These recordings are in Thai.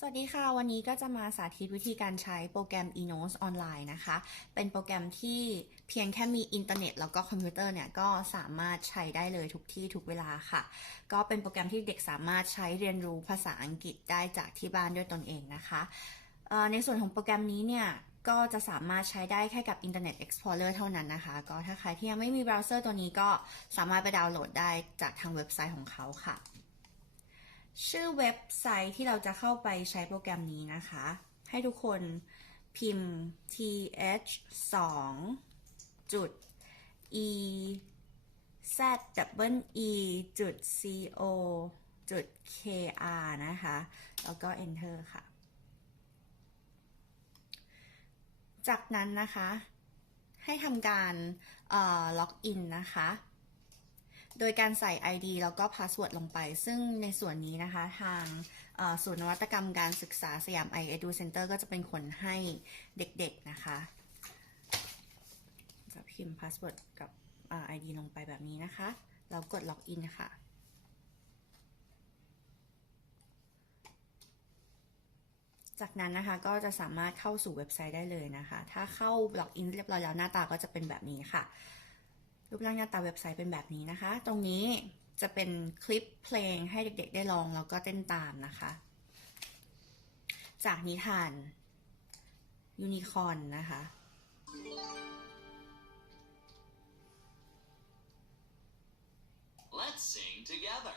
สวัสดีค่ะ วันนี้ก็จะมาสาธิตวิธีการใช้โปรแกรม e-nos ออนไลน์นะคะ เป็นโปรแกรมที่เพียงแค่มีอินเทอร์เน็ตแล้วก็คอมพิวเตอร์เนี่ย ก็สามารถใช้ได้เลยทุกที่ทุกเวลาค่ะ ก็เป็นโปรแกรมที่เด็กสามารถใช้เรียนรู้ภาษาอังกฤษได้จากที่บ้านด้วยตนเองนะคะในส่วนของโปรแกรมนี้เนี่ยก็จะสามารถใช้ได้แค่กับ Internet Explorer เท่านั้นนะคะ ก็ถ้าใครที่ยังไม่มีเบราว์เซอร์ตัวนี้ก็สามารถไปดาวน์โหลดได้จากทางเว็บไซต์ของเขาค่ะ ชื่อเว็บไซต์ที่เราจะเข้าไปใช้โปรแกรมนี้นะคะ ให้ทุกคนพิมพ์ th 2จุด e z double e จุด co จุด kr นะคะ แล้วก็ enter ค่ะ จากนั้นนะคะ ให้ทำการล็อกอินนะคะ โดยการใส่ ID แล้วก็ Password ลงไป ซึ่งในส่วนนี้นะคะทางศูนย์นวัตกรรมการศึกษาสยาม i Edu Center ก็จะเป็นคนให้เด็กๆนะคะ จะพิมพ์ Password กับเอ่อ ID ลงไปแบบนี้นะคะแล้วกด Login ค่ะจากนั้นนะคะก็จะสามารถเข้าสู่เว็บไซต์ได้เลยนะคะ ถ้าเข้าล็อกอินเรียบร้อยแล้วหน้าตาก็จะเป็นแบบนี้ค่ะ รูปร่างหน้าตาเว็บไซต์เป็นแบบนี้นะคะ ตรงนี้จะเป็นคลิปเพลงให้เด็กๆ ได้ลองแล้วก็เต้นตามนะคะ จากนิทานยูนิคอร์นนะคะ Let's sing together.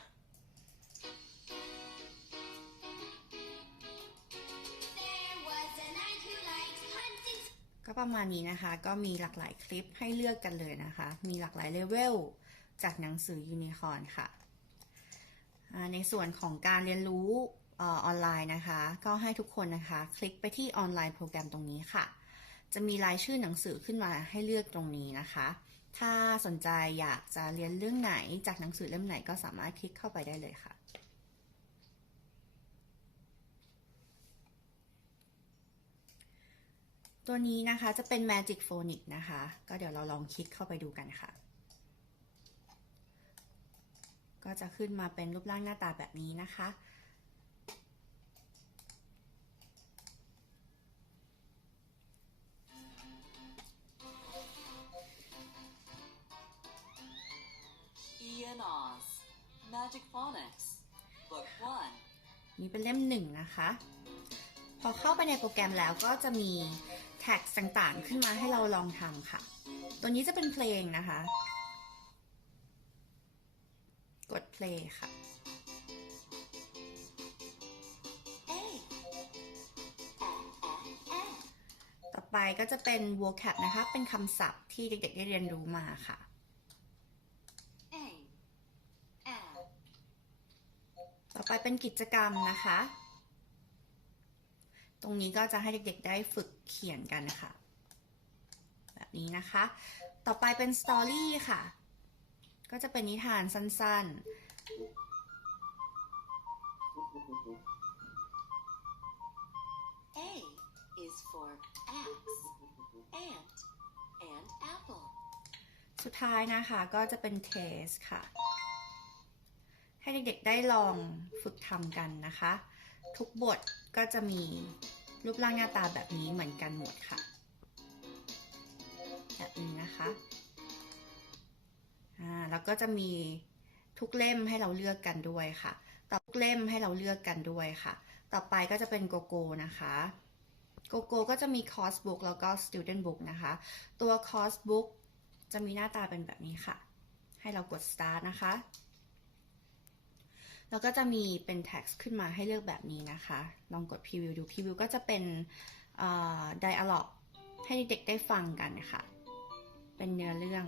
ประมาณนี้นะคะ ก็มีหลากหลายคลิปให้เลือกกันเลยนะคะ มีหลากหลายเลเวลจากหนังสือยูนิคอร์นค่ะ ในส่วนของการเรียนรู้ออนไลน์นะคะ ก็ให้ทุกคนนะคะ คลิกไปที่ออนไลน์โปรแกรมตรงนี้ค่ะ จะมีรายชื่อหนังสือขึ้นมาให้เลือกตรงนี้นะคะ ถ้าสนใจอยากจะเรียนเรื่องไหนจากหนังสือเล่มไหนก็สามารถคลิกเข้าไปได้เลยค่ะ ตัวนี้นะคะจะเป็น Magic Phonic นะคะ ก็เดี๋ยวเราลองคลิกเข้าไปดูกันค่ะ ก็จะขึ้นมาเป็นรูปร่างหน้าตาแบบนี้นะคะ Ian Oz. Magic Phonics. Book 1. นี่เป็นเล่มหนึ่งนะคะ พอเข้าไปในโปรแกรมแล้วก็จะมี แท็กต่างๆ ขึ้นมาให้เราลองทำค่ะ ตัวนี้จะเป็นเพลงนะคะ กด play ค่ะ A. A, A, A. ต่อไปก็จะเป็น vocab นะคะ เป็นคำศัพท์ที่เด็กๆได้เรียนรู้มาค่ะ A. A. ต่อไปเป็นกิจกรรมนะคะ ตรงนี้ก็จะให้เด็กๆได้ฝึกเขียนกันค่ะ แบบนี้นะคะ ต่อไปเป็นสตอรี่ค่ะ ก็จะเป็นนิทานสั้น A is for axe, ant, and apple. ๆสุดท้ายนะคะก็จะเป็นเทสค่ะ ให้เด็กๆได้ลองฝึกทำกันนะคะ ทุกบทก็จะมีรูปร่างหน้าตาแบบนี้เหมือนกันหมดค่ะ แบบนี้นะคะอ่าแล้วก็จะมีทุกเล่มให้เราเลือกกันด้วยค่ะต่อทุกเล่มให้เราเลือกกันด้วยค่ะ ต่อไปก็จะเป็นโกโก้นะคะโกโก้ก็จะมีคอร์สบุ๊กแล้วก็ student book นะคะ ตัวคอร์สบุ๊กจะมีหน้าตาเป็นแบบนี้ค่ะ ให้เรากด start นะคะ แล้วก็จะมีเป็น text ขึ้นมาให้เลือกแบบนี้นะคะ ลองกด preview ดู preview ก็จะเป็นเอ่อ dialog ให้เด็กๆได้ฟังกันค่ะเป็นเนื้อเรื่อง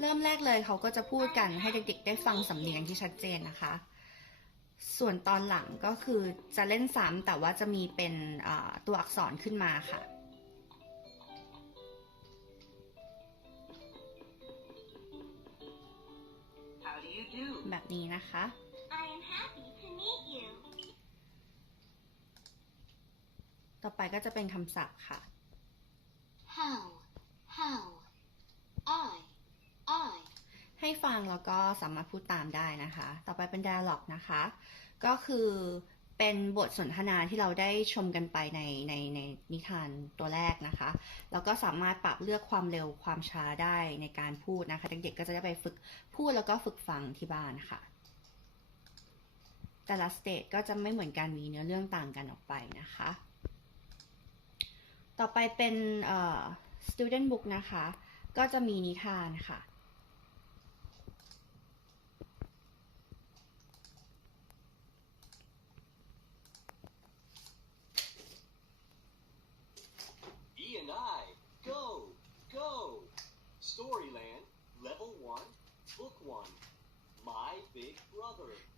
เริ่มแรกเลยเขาก็จะพูดกันให้เด็กๆ ได้ฟังสำเนียงที่ชัดเจนนะคะ ส่วนตอนหลังก็คือจะเล่นซ้ำแต่ว่าจะมีเป็นตัวอักษรขึ้นมาค่ะ แบบนี้นะคะ I am happy to meet you. ต่อไปก็จะเป็นคำศัพท์ค่ะ How, how. I, I. ให้ฟังแล้วก็สามารถพูดตามได้นะคะ ต่อไปเป็น dialog นะคะ ก็คือ เป็นบทสนทนาที่เราได้ชมกันไปในในในนิทานตัวแรกนะคะ แล้วก็สามารถปรับเลือกความเร็วความช้าได้ในการพูดนะคะ เด็กๆก็จะได้ไปฝึกพูดแล้วก็ฝึกฟังที่บ้านค่ะ แต่ละสเตจก็จะไม่เหมือนกันมีเนื้อเรื่องต่างกันออกไปนะคะ ต่อไปเป็น student book นะคะ ก็จะมีนิทานค่ะ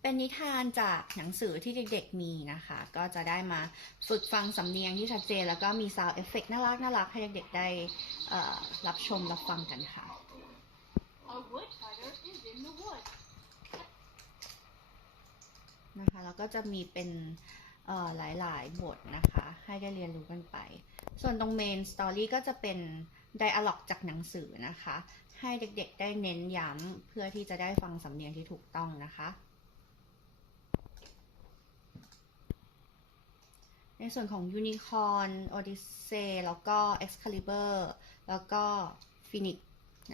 เป็นนิทานจากหนังสือที่เด็กๆมีนะคะ ก็จะได้มาฝึกฟังสำเนียงที่ชัดเจน แล้วก็มี sound effect น่ารักน่ารักให้เด็กๆได้รับชมรับฟังกันค่ะ A นะคะแล้วก็จะมีเป็นหลายๆ บทนะคะ ให้ได้เรียนรู้กันไป ส่วนตรง main story ก็จะเป็น dialog จากหนังสือนะคะ ให้เด็กๆได้เน้นย้ำเพื่อที่จะได้ฟังสำเนียงที่ถูกต้องนะคะ ในส่วนของ Unicorn Odyssey แล้วก็ Excalibur แล้วก็ Phoenix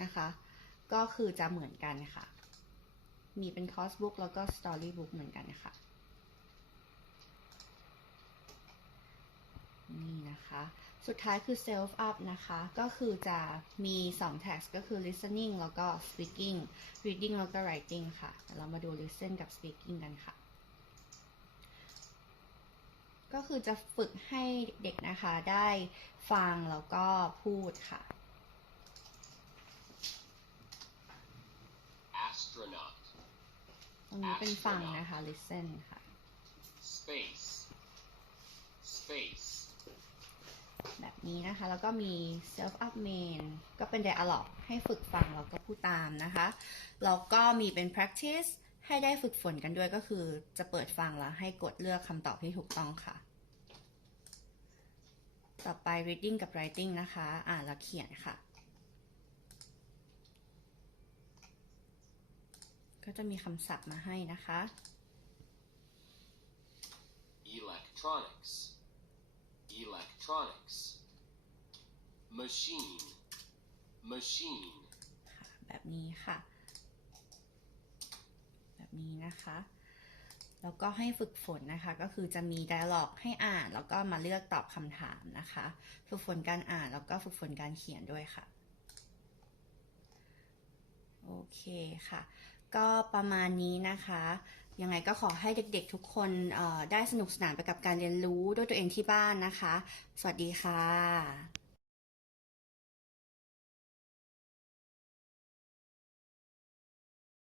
นะคะ ก็คือจะเหมือนกันค่ะ มีเป็น c o s book แล้วก็ story book เหมือนกันค่ะ นี่นะคะ สุดท้ายคือ self up นะคะ ก็คือจะมี 2 text ก็คือ listening แล้วก็ speaking reading แล้วก็ writing ค่ะเดี๋ยวเรามาดู listen กับ speaking กันค่ะ ก็คือจะฝึกให้เด็กๆนะคะได้ฟังแล้วก็พูดค่ะ Astronaut. ตรงนี้เป็นฟังนะคะ listen ค่ะ Space. Space. แบบนี้นะคะ แล้วก็มี self up main ก็เป็น dialog ให้ฝึกฟังแล้วก็พูดตามนะคะ แล้วก็มีเป็น practice ให้ได้ฝึกฝนกันด้วยก็คือจะเปิดฟังแล้วให้กดเลือกคำตอบที่ถูกต้องค่ะ ต่อไป reading กับ writing นะคะ อ่านแล้วเขียนค่ะ ก็จะมีคำศัพท์มาให้นะคะ Electronics. Electronics. Machine. Machine. แบบนี้ค่ะ แบบนี้นะคะ แล้วก็ให้ฝึกฝนนะคะ ก็คือจะมี dialog ให้อ่านแล้วก็มาเลือกตอบคำถามนะคะ ฝึกฝนการอ่านแล้วก็ฝึกฝนการเขียนด้วยค่ะ โอเคค่ะ ก็ประมาณนี้นะคะ ยังไงก็ขอให้เด็กๆทุกคนได้สนุกสนานไปกับการเรียนรู้ด้วยตัวเองที่บ้านนะคะ สวัสดีค่ะ